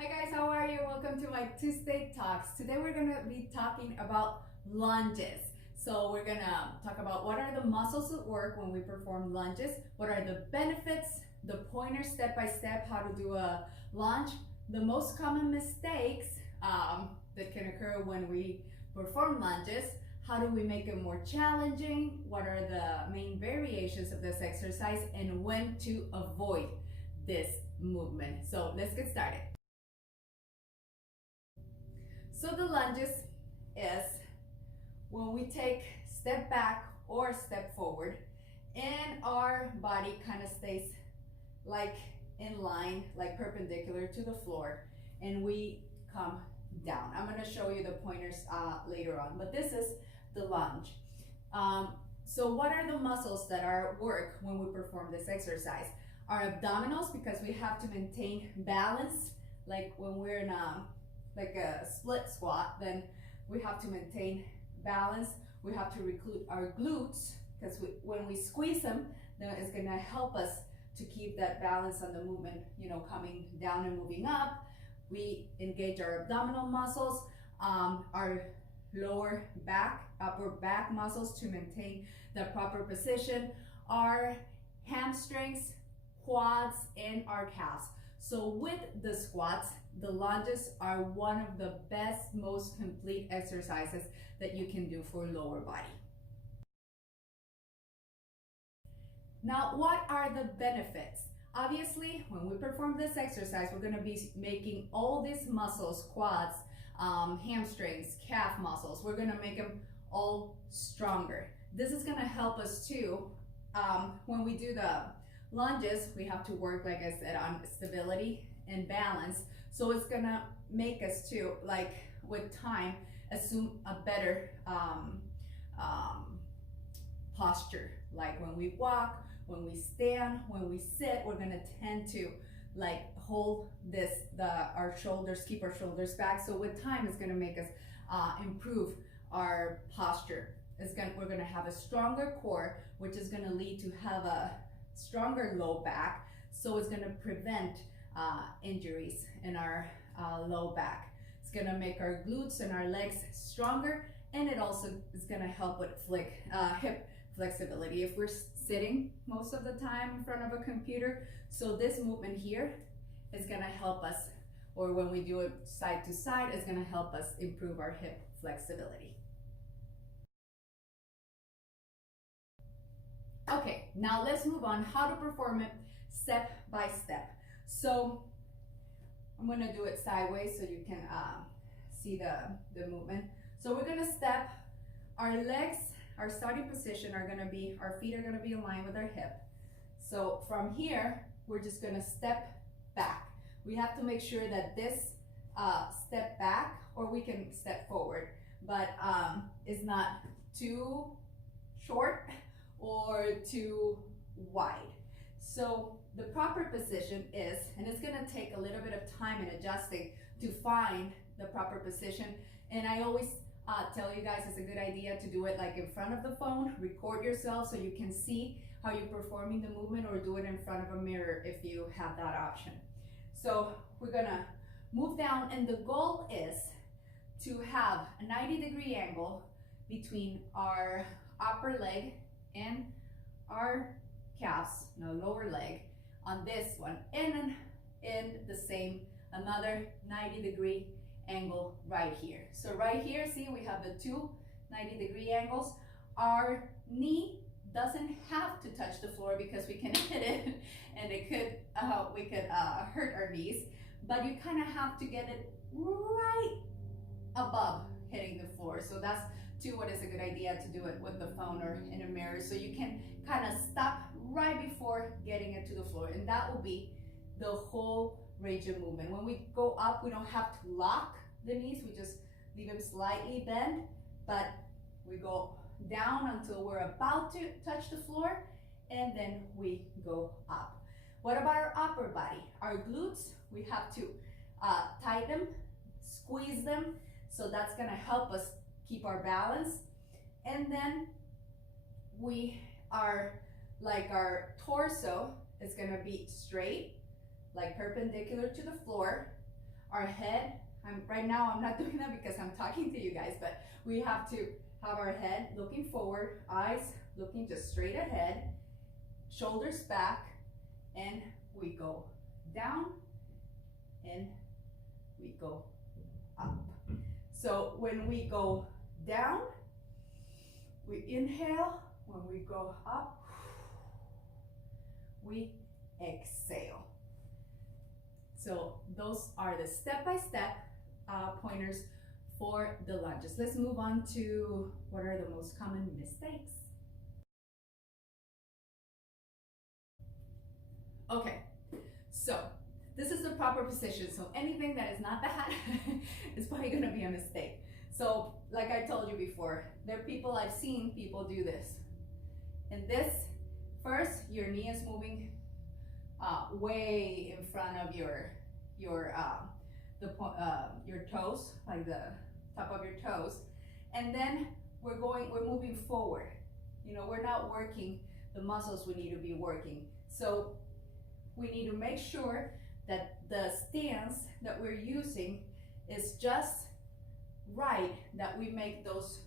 Hi guys, how are you? Welcome to my Tuesday Talks. Today we're going to be talking about lunges. So we're going to talk about what are the muscles that work when we perform lunges, what are the benefits, the pointers step by step, how to do a lunge, the most common mistakes that can occur when we perform lunges, how do we make it more challenging, what are the main variations of this exercise, and when to avoid this movement. So let's get started. So the lunges is when we take step back or step forward and our body kind of stays like in line, like perpendicular to the floor, and we come down. I'm going to show you the pointers later on, but this is the lunge. So what are the muscles that are work when we perform this exercise? Our abdominals, because we have to maintain balance, like when we're in a split squat, then we have to maintain balance. We have to recruit our glutes, because when we squeeze them, then it's going to help us to keep that balance on the movement, coming down and moving up. We engage our abdominal muscles, our lower back, upper back muscles to maintain the proper position, our hamstrings, quads, and our calves. So with the squats, the lunges are one of the best, most complete exercises that you can do for lower body. Now, what are the benefits? Obviously, when we perform this exercise, we're going to be making all these muscles, quads, hamstrings, calf muscles, we're going to make them all stronger. This is going to help us too. When we do the lunges, we have to work, like I said, on stability and balance. So it's gonna make us too, like with time, assume a better posture. Like when we walk, when we stand, when we sit, we're gonna tend to like hold our shoulders, keep our shoulders back. So with time, it's gonna make us improve our posture. We're gonna have a stronger core, which is gonna lead to have a stronger low back. So it's gonna prevent injuries in our low back. It's gonna make our glutes and our legs stronger, and it also is gonna help with hip flexibility if we're sitting most of the time in front of a computer. So this movement here is gonna help us, or when we do it side to side, it's gonna help us improve our hip flexibility. Okay, now let's move on how to perform it step by step. So I'm going to do it sideways so you can see the movement. So we're going to step. Our legs, our starting position our feet are going to be in line with our hip. So from here, we're just going to step back. We have to make sure that this step back, or we can step forward, but is not too short or too wide. So the proper position is, and it's gonna take a little bit of time and adjusting to find the proper position. And I always tell you guys it's a good idea to do it like in front of the phone, record yourself so you can see how you're performing the movement, or do it in front of a mirror if you have that option. So we're gonna move down, and the goal is to have a 90-degree angle between our upper leg and our calves, lower leg on this one, and then in the same, another 90-degree angle right here. So right here, see, we have the two 90-degree angles. Our knee doesn't have to touch the floor because we can hit it and we could hurt our knees, but you kind of have to get it right above hitting the floor. So that's what is a good idea to do it with the phone or in a mirror, so you can kind of stop right before getting it to the floor, and that will be the whole range of movement. When we go up, we don't have to lock the knees, we just leave them slightly bent, but we go down until we're about to touch the floor, and then we go up. What about our upper body? Our glutes, we have to tighten them, squeeze them, so that's gonna help us keep our balance. And then our torso is gonna be straight, like perpendicular to the floor. our head. Right now I'm not doing that because I'm talking to you guys, but we have to have our head looking forward, eyes looking just straight ahead, shoulders back, and we go down and we go up. So when we go down, we inhale. When we go up, we exhale. So those are the step-by-step pointers for the lunges. Let's move on to what are the most common mistakes. Okay, so this is the proper position. So anything that is not that is probably gonna be a mistake. So like I told you before, there are people, I've seen people do this. And this, first, your knee is moving way in front of your toes, like the top of your toes, and then we're moving forward. You know, we're not working the muscles we need to be working. So we need to make sure that the stance that we're using is just right, that we make those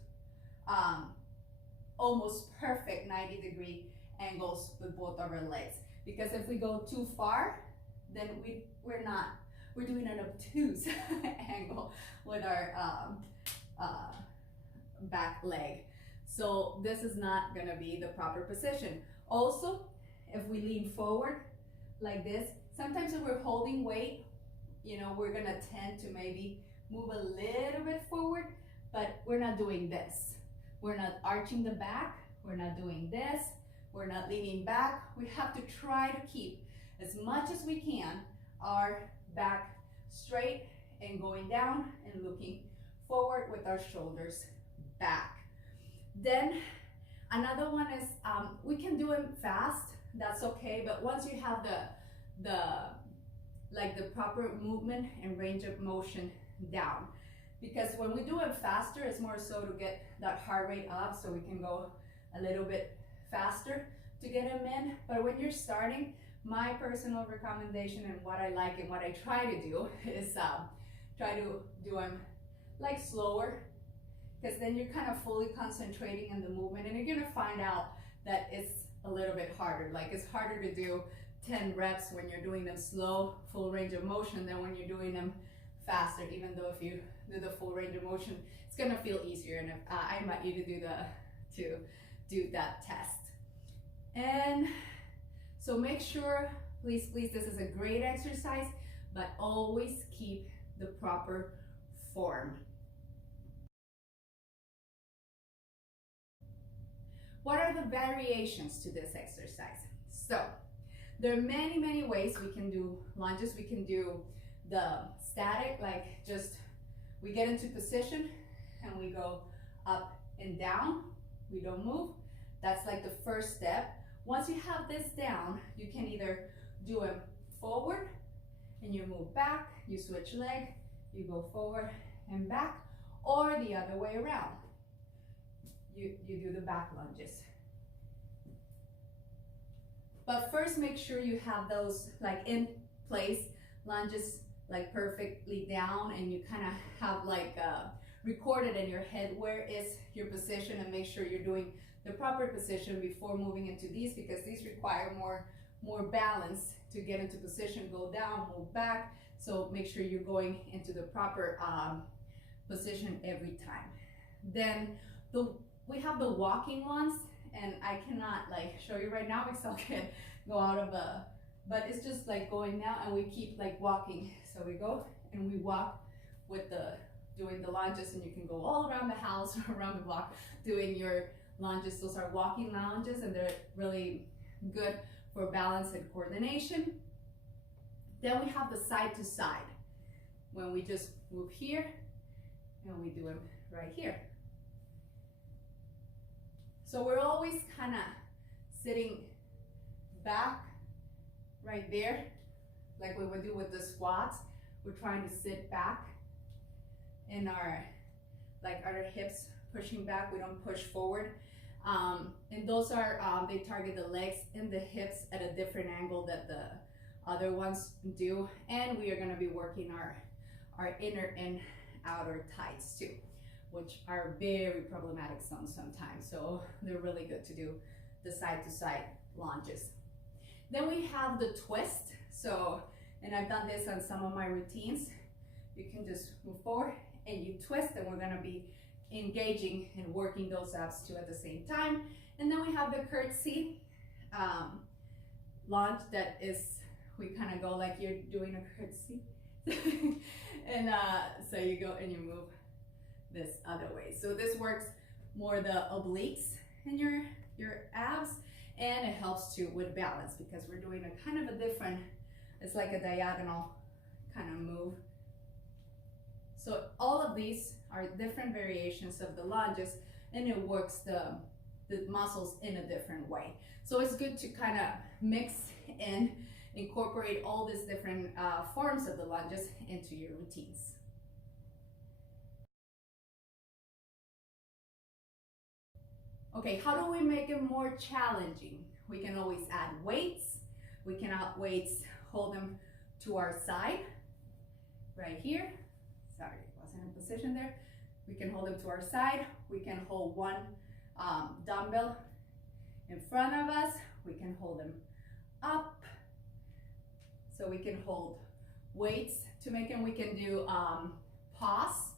almost perfect 90-degree angles with both of our legs. Because if we go too far, then we're doing an obtuse angle with our back leg. So this is not gonna be the proper position. Also, if we lean forward like this, sometimes if we're holding weight, you know, we're gonna tend to maybe move a little bit forward, but we're not doing this. We're not arching the back, we're not doing this, we're not leaning back. We have to try to keep as much as we can our back straight and going down and looking forward with our shoulders back. Then another one is we can do it fast, that's okay, but once you have the proper movement and range of motion down, because when we do it faster, it's more so to get that heart rate up so we can go a little bit faster to get them in. But when you're starting, my personal recommendation and what I like and what I try to do is try to do them like slower, because then you're kind of fully concentrating on the movement, and you're gonna find out that it's a little bit harder. Like it's harder to do 10 reps when you're doing them slow, full range of motion, than when you're doing them faster. Even though if you do the full range of motion, it's gonna feel easier. And I invite you to do that test. And so make sure, please, this is a great exercise, but always keep the proper form. What are the variations to this exercise? So there are many ways we can do lunges. We can do the static, like just we get into position and we go up and down, we don't move. That's like the first step. Once you have this down, you can either do it forward and you move back, you switch leg, you go forward and back, or the other way around. You do the back lunges. But first, make sure you have those like in place lunges, like perfectly down, and you kind of have like recorded in your head where is your position, and make sure you're doing the proper position before moving into these, because these require more balance to get into position, go down, move back. So make sure you're going into the proper position every time. Then we have the walking ones, and I cannot like show you right now because I'll get go out of but it's just like going down, and we keep like walking. So we go and we walk with doing the lunges, and you can go all around the house or around the block doing your lunges. Those are walking lunges, and they're really good for balance and coordination. Then we have the side to side, when we just move here and we do them right here. So we're always kind of sitting back right there, like we would do with the squats. We're trying to sit back in our hips pushing back. We don't push forward. And those are, they target the legs and the hips at a different angle that the other ones do. And we are gonna be working our inner and outer thighs too, which are very problematic sometimes. So they're really good to do the side to side lunges. Then we have the twist. So, and I've done this on some of my routines. You can just move forward and you twist, and we're gonna be engaging and working those abs too at the same time. And then we have the curtsy lunge, that is, we kind of go like you're doing a curtsy. And so you go and you move this other way. So this works more the obliques in your abs, and it helps too with balance, because we're doing a kind of a different, it's like a diagonal kind of move. So all of these are different variations of the lunges, and it works the muscles in a different way. So it's good to kind of mix and incorporate all these different forms of the lunges into your routines. Okay, how do we make it more challenging? We can always add weights. We can add weights, hold them to our side, right here. Sorry, I wasn't in position there. We can hold them to our side. We can hold one dumbbell in front of us. We can hold them up. So we can hold weights to make them. We can do pause.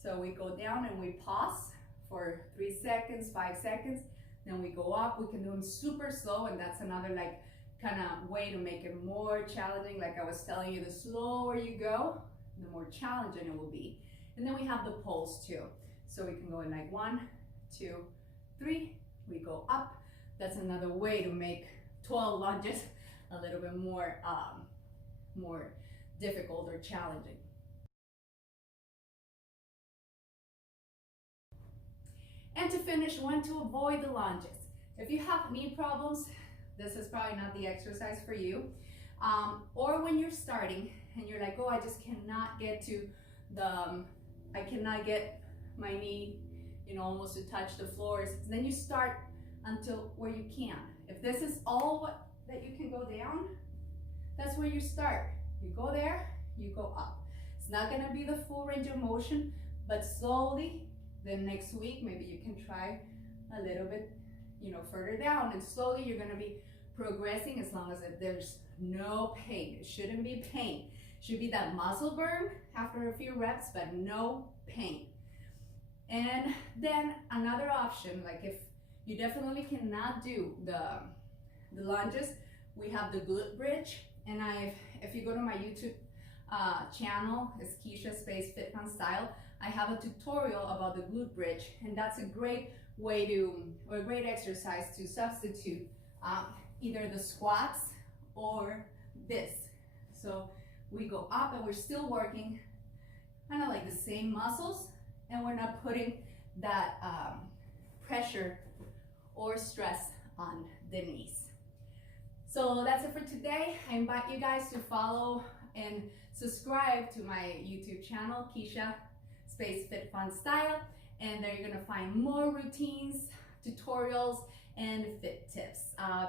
So we go down and we pause for 3 seconds, 5 seconds. Then we go up. We can do them super slow, and that's another like kind of way to make it more challenging. Like I was telling you, the slower you go, the more challenging it will be. And then we have the pulse too. So we can go in like 1, 2, 3. We go up. That's another way to make 12 lunges a little bit more difficult or challenging. And to finish, when to avoid the lunges. If you have knee problems, this is probably not the exercise for you. Or when you're starting and you're like, oh, I just cannot get to I cannot get my knee, almost to touch the floors. Then you start until where you can. If this is all that you can go down, that's where you start. You go there, you go up. It's not gonna be the full range of motion, but slowly, then next week, maybe you can try a little bit, further down, and slowly you're gonna be progressing, as long as there's no pain. It shouldn't be pain. It should be that muscle burn after a few reps, but no pain. And then another option, like if you definitely cannot do the lunges, we have the glute bridge. And if you go to my YouTube channel, it's Keisha Space Fit Fun Style, I have a tutorial about the glute bridge, and that's a great way or a great exercise to substitute either the squats or this. So we go up and we're still working kind of like the same muscles, and we're not putting that pressure or stress on the knees. So that's it for today. I invite you guys to follow and subscribe to my YouTube channel, Keisha Space Fit Fun Style, and there you're gonna find more routines, tutorials, and fit tips.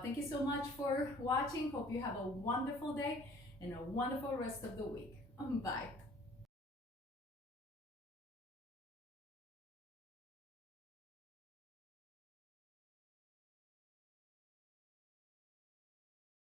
Thank you so much for watching. Hope you have a wonderful day and a wonderful rest of the week. Bye.